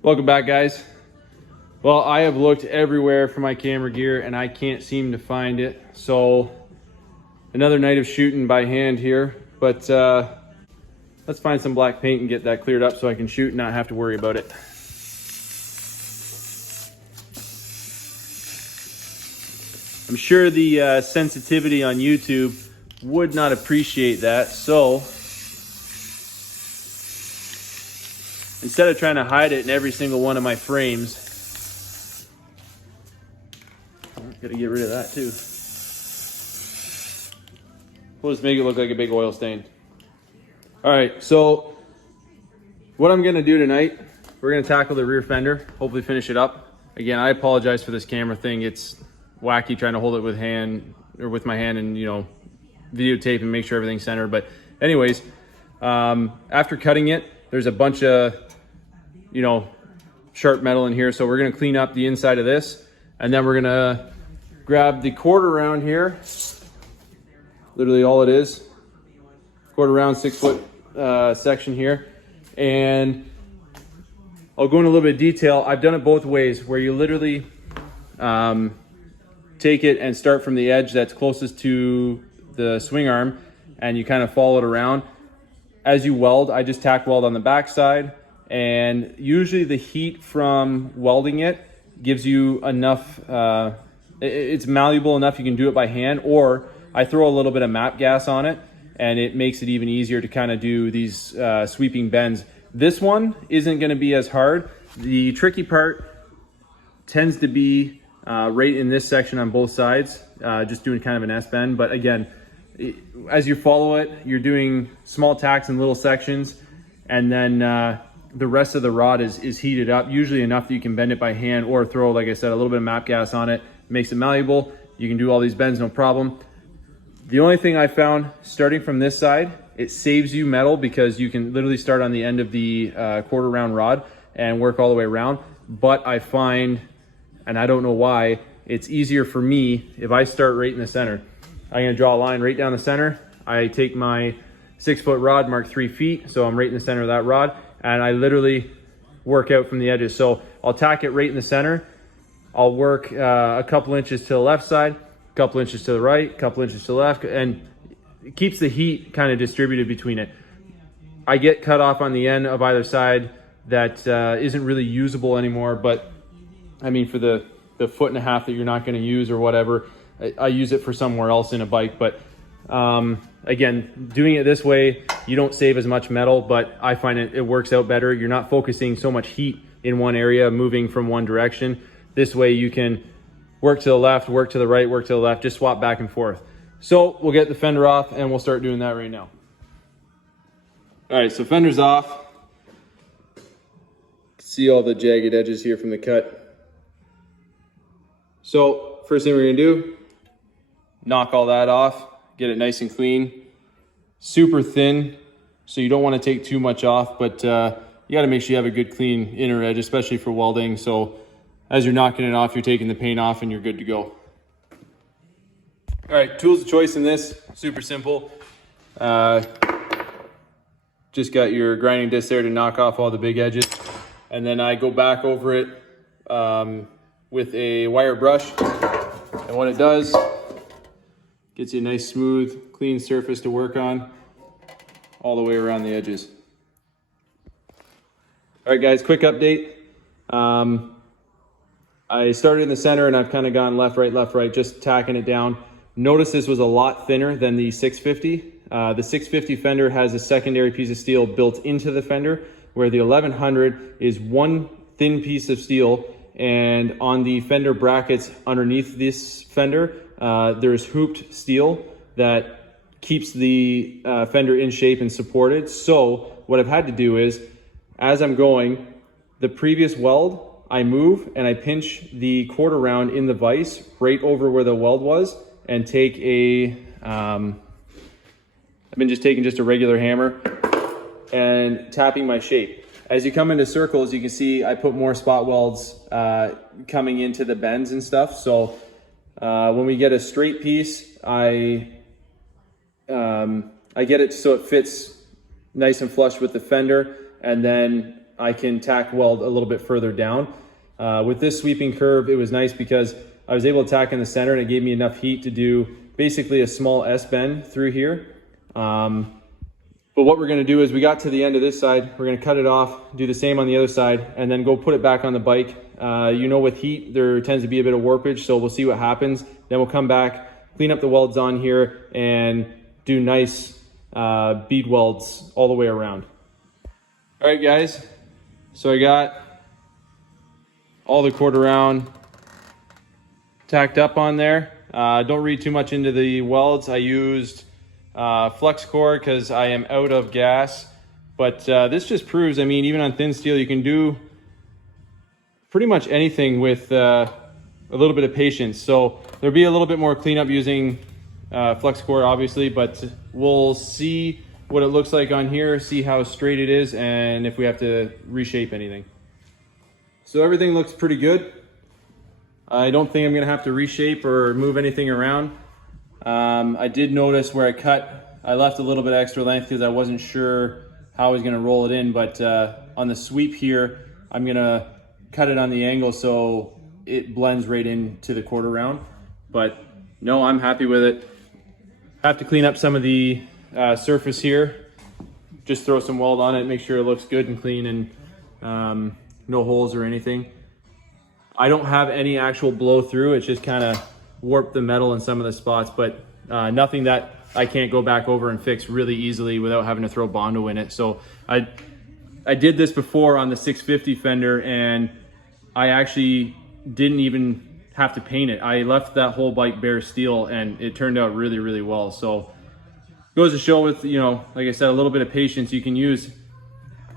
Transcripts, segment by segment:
Welcome back, guys. Well, I have looked everywhere for my camera gear and I can't seem to find it. So another night of shooting by hand here, but let's find some black paint and get that cleared up so I can shoot and not have to worry about it. I'm sure the sensitivity on YouTube would not appreciate that, so instead of trying to hide it in every single one of my frames, gotta get rid of that too. We'll just make it look like a big oil stain. All right, so what I'm gonna do tonight, we're gonna tackle the rear fender, hopefully finish it up. Again, I apologize for this camera thing. It's wacky trying to hold it with my hand and, you know, videotape and make sure everything's centered. But anyways, after cutting it, there's a bunch of, you know, sharp metal in here. So we're gonna clean up the inside of this, and then we're gonna grab the quarter round here. Literally all it is, quarter round 6-foot section here. And I'll go into a little bit of detail. I've done it both ways, where you literally take it and start from the edge that's closest to the swing arm, and you kind of follow it around. As you weld, I just tack weld on the back side, and usually the heat from welding it gives you enough, it's malleable enough you can do it by hand, or I throw a little bit of map gas on it and it makes it even easier to kind of do these sweeping bends. This one isn't going to be as hard. The tricky part tends to be right in this section on both sides, just doing kind of an S-bend. But again, as you follow it, you're doing small tacks in little sections, and then the rest of the rod is heated up, usually enough that you can bend it by hand or throw, like I said, a little bit of map gas on it. Makes it malleable. You can do all these bends, no problem. The only thing I found, starting from this side, it saves you metal because you can literally start on the end of the quarter round rod and work all the way around. But I find, and I don't know why, it's easier for me if I start right in the center. I'm gonna draw a line right down the center. I take my 6-foot rod, mark 3 feet, so I'm right in the center of that rod, and I literally work out from the edges. So I'll tack it right in the center. I'll work a couple inches to the left side, a couple inches to the right, a couple inches to the left, and it keeps the heat kind of distributed between it. I get cut off on the end of either side that isn't really usable anymore, but I mean, for the 1.5 feet that you're not gonna use or whatever, I use it for somewhere else in a bike. But again, doing it this way, you don't save as much metal, but I find it works out better. You're not focusing so much heat in one area, moving from one direction. This way you can work to the left, work to the right, work to the left, just swap back and forth. So we'll get the fender off and we'll start doing that right now. All right, so fender's off. See all the jagged edges here from the cut. So first thing we're gonna do, knock all that off, get it nice and clean. Super thin, so you don't wanna take too much off, but you gotta make sure you have a good clean inner edge, especially for welding. So as you're knocking it off, you're taking the paint off and you're good to go. All right, tools of choice in this, super simple. Just got your grinding disc there to knock off all the big edges. And then I go back over it with a wire brush. And what it does, gets you a nice, smooth, clean surface to work on all the way around the edges. All right, guys, quick update. I started in the center and I've kind of gone left, right, just tacking it down. Notice this was a lot thinner than the 650. The 650 fender has a secondary piece of steel built into the fender, where the 1100 is one thin piece of steel, and on the fender brackets underneath this fender, there's hooped steel that keeps the fender in shape and supported. So what I've had to do is, as I'm going, the previous weld, I move and I pinch the quarter round in the vise right over where the weld was, and take a, I've been just taking just a regular hammer and tapping my shape. As you come into circles, you can see I put more spot welds coming into the bends and stuff. So when we get a straight piece, I get it so it fits nice and flush with the fender, and then I can tack weld a little bit further down. With this sweeping curve, it was nice because I was able to tack in the center and it gave me enough heat to do basically a small S bend through here. But what we're gonna do is we got to the end of this side, we're gonna cut it off, do the same on the other side, and then go put it back on the bike. You know, with heat, there tends to be a bit of warpage, so we'll see what happens. Then we'll come back, clean up the welds on here, and do nice bead welds all the way around. All right, guys, so I got all the quarter round tacked up on there. Don't read too much into the welds. I used flux core because I am out of gas, but this just proves, I mean, even on thin steel, you can do pretty much anything with a little bit of patience. So there'll be a little bit more cleanup using flux core, obviously, but we'll see what it looks like on here, see how straight it is, and if we have to reshape anything. So everything looks pretty good. I don't think I'm gonna have to reshape or move anything around. I did notice where I left a little bit extra length because I wasn't sure how I was gonna roll it in, but on the sweep here, I'm gonna cut it on the angle so it blends right into the quarter round. But no, I'm happy with it. Have to clean up some of the surface here. Just throw some weld on it, make sure it looks good and clean, and no holes or anything. I don't have any actual blow through. It's just kind of warped the metal in some of the spots, but nothing that I can't go back over and fix really easily without having to throw Bondo in it. So I did this before on the 650 Fender, and I actually didn't even have to paint it. I left that whole bike bare steel, and it turned out really, really well. So goes to show with, you know, like I said, a little bit of patience. You can use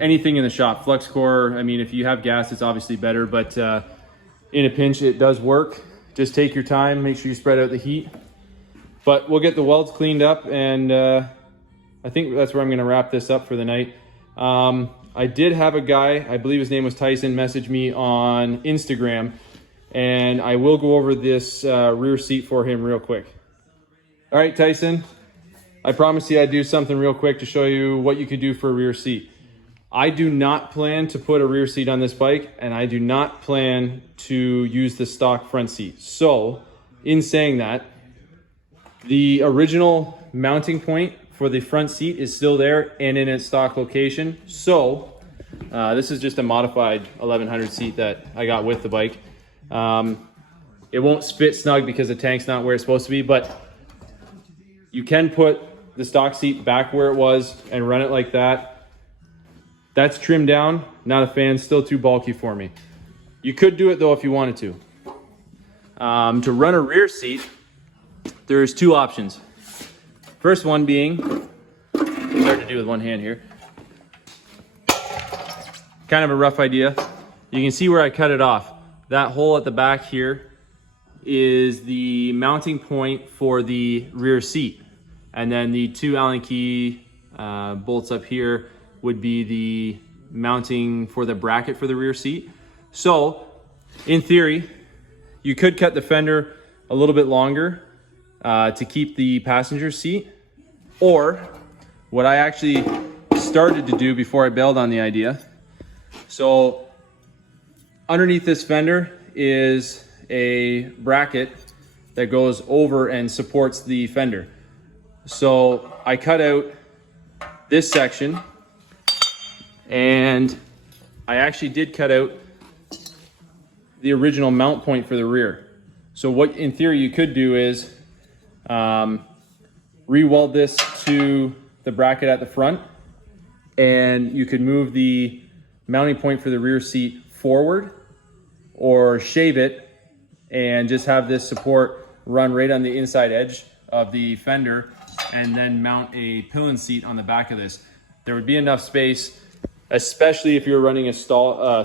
anything in the shop. Flux core, I mean, if you have gas, it's obviously better, but in a pinch, it does work. Just take your time, make sure you spread out the heat. But we'll get the welds cleaned up, and I think that's where I'm gonna wrap this up for the night. I did have a guy, I believe his name was Tyson, message me on Instagram, and I will go over this rear seat for him real quick. All right, Tyson, I promised you I'd do something real quick to show you what you could do for a rear seat. I do not plan to put a rear seat on this bike, and I do not plan to use the stock front seat. So, in saying that, the original mounting point for the front seat is still there and in its stock location. So, this is just a modified 1100 seat that I got with the bike. It won't fit snug because the tank's not where it's supposed to be, but you can put the stock seat back where it was and run it like that. That's trimmed down, not a fan, still too bulky for me. You could do it though if you wanted to. To run a rear seat, there's two options. First one being, it's hard to do with one hand here. Kind of a rough idea. You can see where I cut it off. That hole at the back here is the mounting point for the rear seat. And then the two Allen key bolts up here would be the mounting for the bracket for the rear seat. So, in theory, you could cut the fender a little bit longer to keep the passenger seat, or what I actually started to do before I bailed on the idea. So, underneath this fender is a bracket that goes over and supports the fender. So, I cut out this section, and I actually did cut out the original mount point for the rear. So what in theory you could do is re-weld this to the bracket at the front, and you could move the mounting point for the rear seat forward, or shave it and just have this support run right on the inside edge of the fender, and then mount a pillion seat on the back of this. There would be enough space, especially if you're running a smaller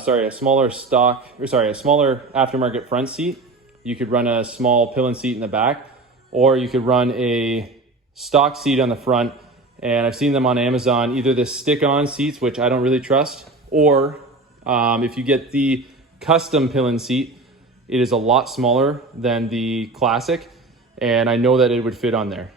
aftermarket front seat. You could run a small pillion seat in the back, or you could run a stock seat on the front. And I've seen them on Amazon, either the stick-on seats, which I don't really trust, or if you get the custom pillion seat, it is a lot smaller than the classic, and I know that it would fit on there.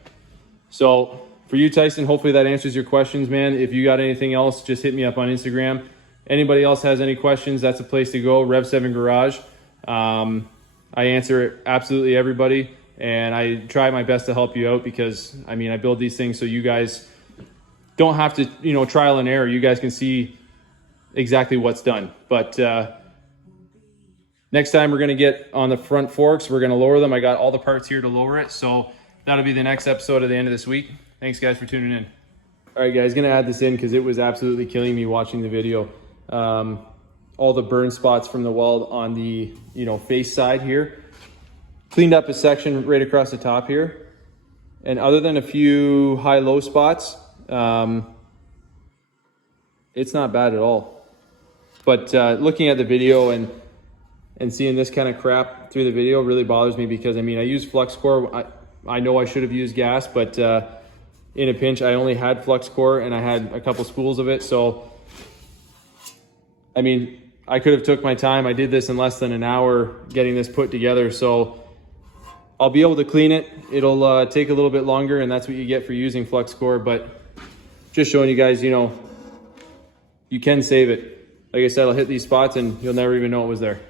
So for you, Tyson, hopefully that answers your questions, man. If you got anything else, just hit me up on Instagram. anybody else has any questions, that's a place to go, Rev7 Garage. I answer absolutely everybody, and I try my best to help you out because, I mean, I build these things so you guys don't have to, you know, trial and error. You guys can see exactly what's done. But next time we're going to get on the front forks, we're going to lower them. I got all the parts here to lower it. So that'll be the next episode at the end of this week. Thanks guys for tuning in. All right guys, going to add this in because it was absolutely killing me watching the video. All the burn spots from the weld on the, you know, face side here. Cleaned up a section right across the top here. And other than a few high-low spots, it's not bad at all. But looking at the video and seeing this kind of crap through the video really bothers me because, I mean, I use flux core. I know I should have used gas, but in a pinch, I only had flux core and I had a couple spools of it. So, I mean, I could have took my time. I did this in less than an hour getting this put together. So I'll be able to clean it. It'll take a little bit longer, and that's what you get for using flux core. But just showing you guys, you know, you can save it. Like I said, I'll hit these spots and you'll never even know it was there.